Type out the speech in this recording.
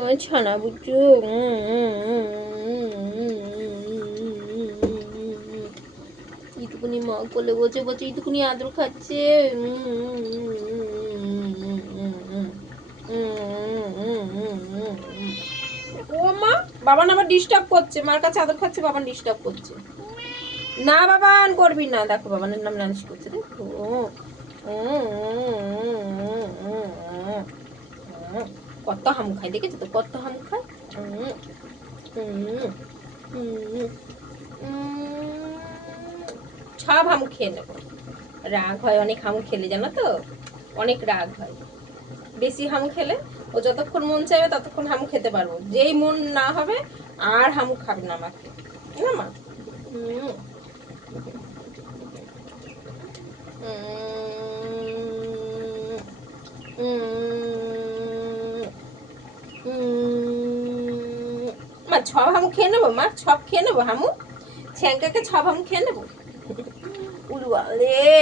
আমার ছানা বুঝছো। এইটুকুনি মা কোলে বসে বসে এইটুকুনি আদর খাচ্ছে। ও মা, বাবান আবার ডিস্টার্ব করছে, মার কাছে আদর খাচ্ছে, বাবান ডিস্টার্ব করছে। না বাবান করবি না, দেখো বাবানের নাম নালিশ করছে, দেখো। কত হাম খায়, দেখেছো তো কত হাম খায়। সব হাম খেয়ে নেবো। রাগ হয় অনেক হাম খেলে, জানো তো, অনেক রাগ হয় বেশি হাম খেলে। ও যতক্ষণ মন চাইবে ততক্ষণ হাম খেতে পারবো, যেই মন না হবে আর হাম খাবে না আমাকে, না মা। মা সব হামু খেয়ে নেবো, মা সব খেয়ে নেবো হামু, ছ্যাঙ্কাকে সব হামু খেয়ে নেবো। উলু রে।